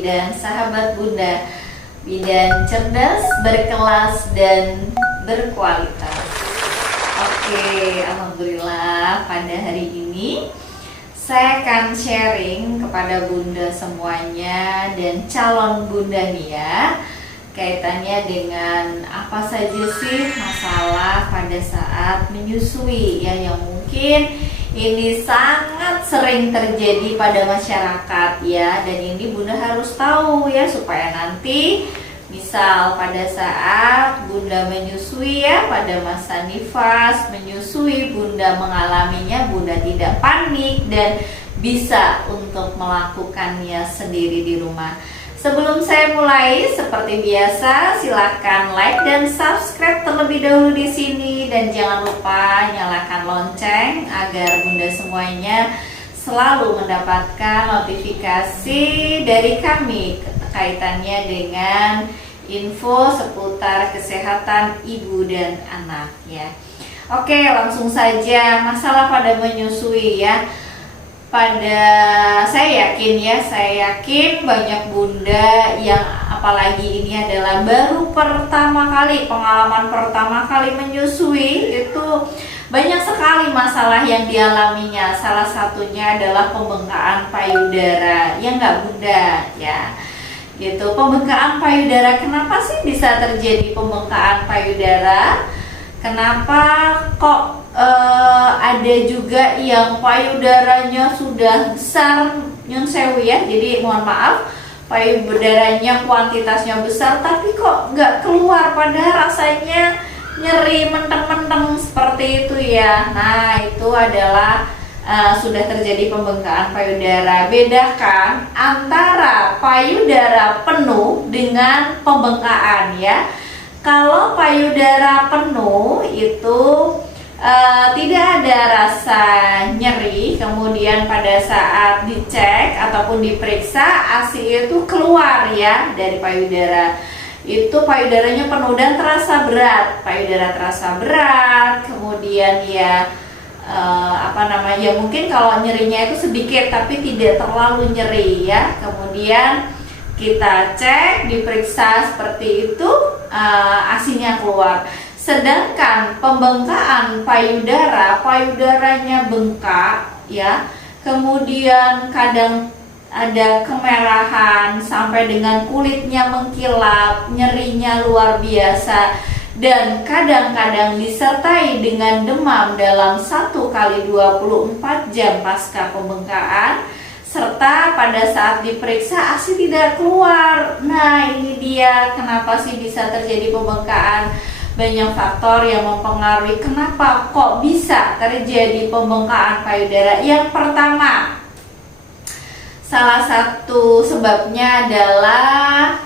bidan sahabat Bunda, bidan cerdas, berkelas, dan berkualitas. Oke, alhamdulillah pada hari ini saya akan sharing kepada Bunda semuanya dan calon Bunda nih ya, kaitannya dengan apa saja sih masalah pada saat menyusui ya, yang mungkin ini sangat sering terjadi pada masyarakat ya, dan ini Bunda harus tahu ya, supaya nanti misal pada saat Bunda menyusui ya, pada masa nifas menyusui, Bunda mengalaminya, Bunda tidak panik dan bisa untuk melakukannya sendiri di rumah. Sebelum saya mulai, seperti biasa, silahkan like dan subscribe terlebih dahulu di sini, dan jangan lupa nyalakan lonceng agar Bunda semuanya selalu mendapatkan notifikasi dari kami kaitannya dengan info seputar kesehatan ibu dan anak ya. Oke, langsung saja masalah pada menyusui ya. Saya yakin banyak Bunda yang apalagi ini adalah baru pertama kali, pengalaman pertama kali menyusui, itu banyak sekali masalah yang dialaminya. Salah satunya adalah pembengkakan payudara, ya nggak Bunda ya. Gitu, pembengkakan payudara. Kenapa sih bisa terjadi pembengkakan payudara? Kenapa kok ada juga yang payudaranya sudah besar, nyun sewu ya, jadi mohon maaf, payudaranya kuantitasnya besar tapi kok nggak keluar, padahal rasanya nyeri menteng-menteng seperti itu ya. Nah, itu adalah sudah terjadi pembengkakan payudara. Bedakan antara payudara penuh dengan pembengkakan ya. Kalau payudara penuh itu tidak ada rasa nyeri, kemudian pada saat dicek ataupun diperiksa ASI itu keluar ya dari payudara. Itu payudaranya penuh dan terasa berat, payudara terasa berat, kemudian ya mungkin kalau nyerinya itu sedikit tapi tidak terlalu nyeri ya. Kemudian kita cek, diperiksa seperti itu, ASI-nya keluar. Sedangkan pembengkakan payudaranya bengkak ya, kemudian kadang ada kemerahan sampai dengan kulitnya mengkilap, nyerinya luar biasa, dan kadang-kadang disertai dengan demam dalam 1x24 jam pasca pembengkakan, serta pada saat diperiksa ASI tidak keluar. Nah, ini dia kenapa sih bisa terjadi pembengkakan. Banyak faktor yang mempengaruhi kenapa kok bisa terjadi pembengkakan payudara. Yang pertama, salah satu sebabnya adalah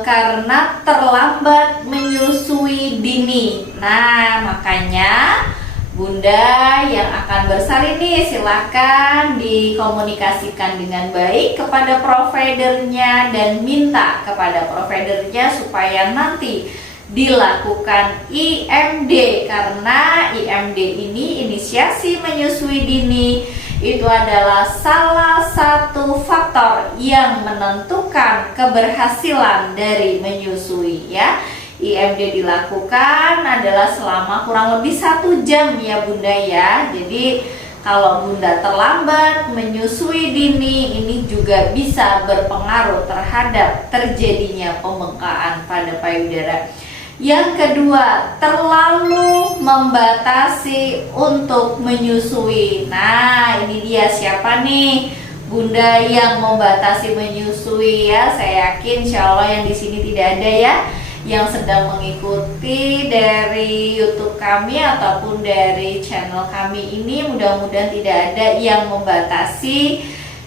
karena terlambat menyusui dini. Nah, makanya Bunda yang akan bersalin nih, silahkan dikomunikasikan dengan baik kepada providernya dan minta kepada providernya supaya nanti dilakukan IMD, karena IMD ini, inisiasi menyusui dini, itu adalah salah satu faktor yang menentukan keberhasilan dari menyusui ya. IMD dilakukan adalah selama kurang lebih 1 jam ya Bunda ya. Jadi kalau Bunda terlambat menyusui dini, ini juga bisa berpengaruh terhadap terjadinya pembengkakan pada payudara. Yang kedua, terlalu membatasi untuk menyusui. Nah, ini dia, siapa nih Bunda yang membatasi menyusui ya? Saya yakin insya Allah yang di sini tidak ada ya, yang sedang mengikuti dari YouTube kami ataupun dari channel kami ini. Mudah-mudahan tidak ada yang membatasi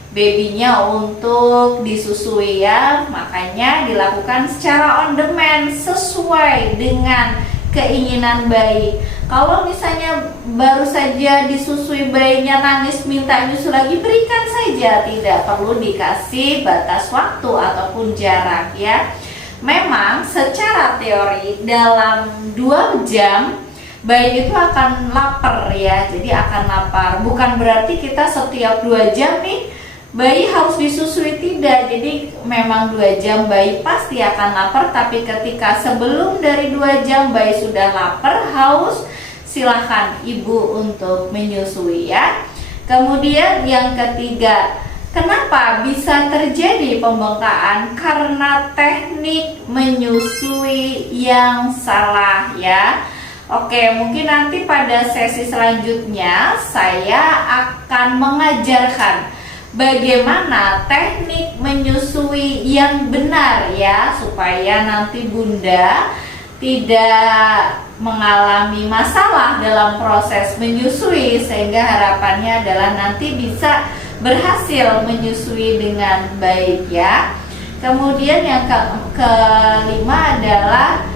babynya untuk disusui ya. Makanya dilakukan secara on demand sesuai dengan keinginan bayi. Kalau misalnya baru saja disusui, bayinya nangis minta nyusu lagi, berikan saja, tidak perlu dikasih batas waktu ataupun jarak ya. Memang secara teori dalam 2 jam bayi itu akan lapar ya, jadi akan lapar. Bukan berarti kita setiap 2 jam nih bayi harus disusui tidak. Jadi memang 2 jam bayi pasti akan lapar, tapi ketika sebelum dari 2 jam bayi sudah lapar, haus, silahkan ibu untuk menyusui ya. Kemudian yang ketiga, kenapa bisa terjadi pembengkakan? Karena teknik menyusui yang salah ya. Oke, mungkin nanti pada sesi selanjutnya saya akan mengajarkan bagaimana teknik menyusui yang benar ya, supaya nanti Bunda tidak mengalami masalah dalam proses menyusui, sehingga harapannya adalah nanti bisa berhasil menyusui dengan baik ya. Kemudian yang kelima adalah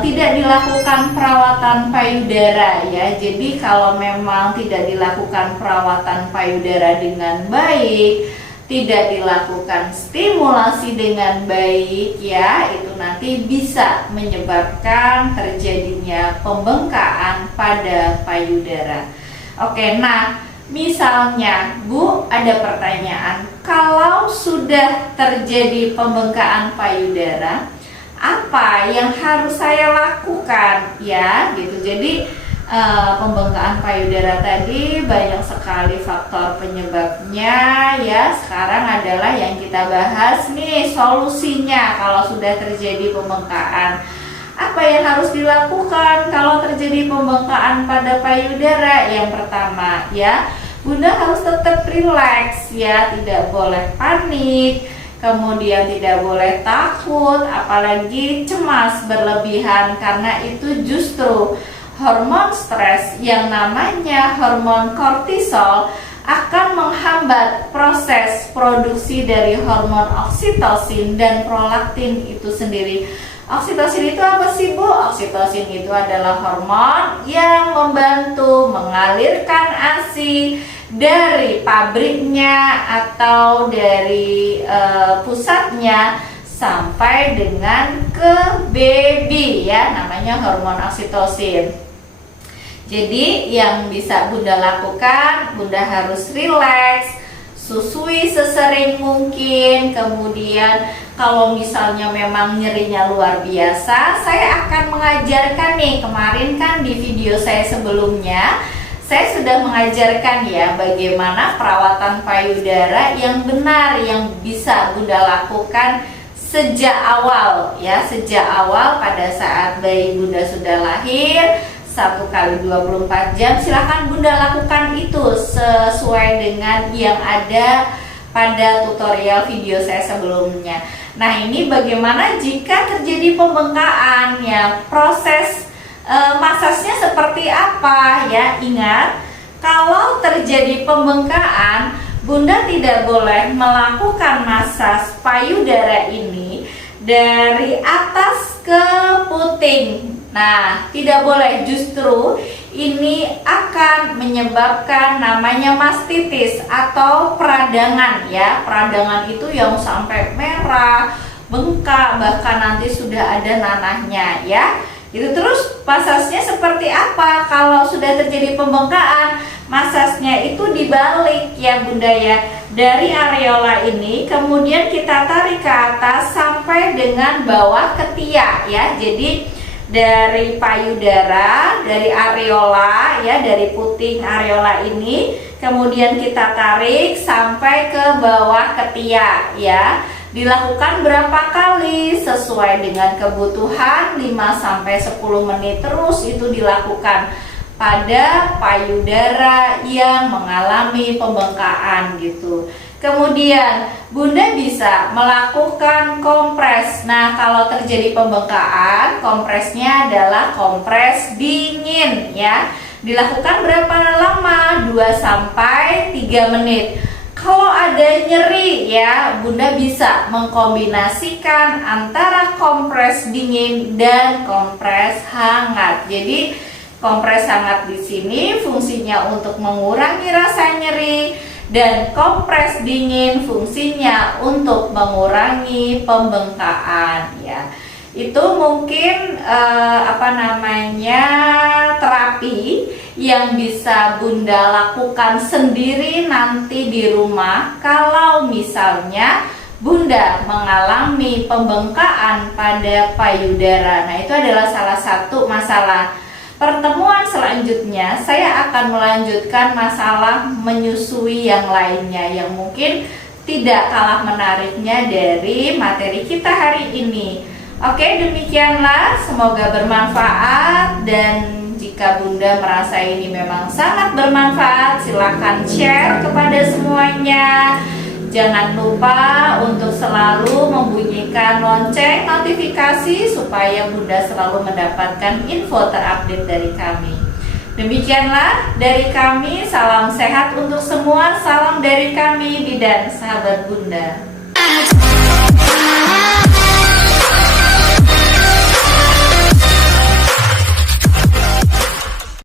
tidak dilakukan perawatan payudara ya. Jadi kalau memang tidak dilakukan perawatan payudara dengan baik, tidak dilakukan stimulasi dengan baik ya, itu nanti bisa menyebabkan terjadinya pembengkakan pada payudara. Oke, nah misalnya Bu ada pertanyaan, kalau sudah terjadi pembengkakan payudara, apa yang harus saya lakukan ya gitu. Jadi pembengkakan payudara tadi banyak sekali faktor penyebabnya ya. Sekarang adalah yang kita bahas nih solusinya kalau sudah terjadi pembengkakan. Apa yang harus dilakukan kalau terjadi pembengkakan pada payudara? Yang pertama ya, Bunda harus tetap rileks ya, tidak boleh panik. Kemudian tidak boleh takut, apalagi cemas berlebihan, karena itu justru hormon stres yang namanya hormon kortisol akan menghambat proses produksi dari hormon oksitosin dan prolaktin itu sendiri. Oksitosin itu apa sih Bu? Oksitosin itu adalah hormon yang membantu mengalirkan ASI dari pabriknya atau dari pusatnya sampai dengan ke baby ya, namanya hormon oksitosin. Jadi yang bisa Bunda lakukan, Bunda harus rileks, susui sesering mungkin. Kemudian kalau misalnya memang nyerinya luar biasa, saya akan mengajarkan nih, kemarin kan di video saya sebelumnya saya sudah mengajarkan ya bagaimana perawatan payudara yang benar yang bisa Bunda lakukan sejak awal ya, sejak awal pada saat bayi Bunda sudah lahir 1 kali 24 jam. Silahkan Bunda lakukan itu sesuai dengan yang ada pada tutorial video saya sebelumnya. Nah, ini bagaimana jika terjadi pembengkakan ya, proses masasnya seperti apa ya. Ingat, kalau terjadi pembengkakan, Bunda tidak boleh melakukan masas payudara ini dari atas ke puting. Nah, tidak boleh, justru ini akan menyebabkan namanya mastitis atau peradangan ya. Peradangan itu yang sampai merah, bengkak, bahkan nanti sudah ada nanahnya ya. Itu terus masasnya seperti apa kalau sudah terjadi pembengkakan? Masasnya itu dibalik ya Bunda ya, dari areola ini kemudian kita tarik ke atas sampai dengan bawah ketiak ya. Jadi dari payudara, dari areola ya, dari puting areola ini kemudian kita tarik sampai ke bawah ketiak ya. Dilakukan berapa kali sesuai dengan kebutuhan, 5-10 menit terus itu dilakukan pada payudara yang mengalami pembengkakan gitu. Kemudian Bunda bisa melakukan kompres. Nah, kalau terjadi pembengkakan, kompresnya adalah kompres dingin ya. Dilakukan berapa lama? 2-3 menit. Kalau ada nyeri ya, Bunda bisa mengkombinasikan antara kompres dingin dan kompres hangat. Jadi kompres hangat di sini fungsinya untuk mengurangi rasa nyeri, dan kompres dingin fungsinya untuk mengurangi pembengkakan ya. Itu mungkin terapi yang bisa Bunda lakukan sendiri nanti di rumah kalau misalnya Bunda mengalami pembengkakan pada payudara. Nah, itu adalah salah satu masalah. Pertemuan selanjutnya saya akan melanjutkan masalah menyusui yang lainnya yang mungkin tidak kalah menariknya dari materi kita hari ini. Oke, demikianlah, semoga bermanfaat, dan jika Bunda merasa ini memang sangat bermanfaat, silahkan share kepada semuanya. Jangan lupa untuk selalu membunyikan lonceng notifikasi supaya Bunda selalu mendapatkan info terupdate dari kami. Demikianlah dari kami, salam sehat untuk semua, salam dari kami, Bidan Sahabat Bunda.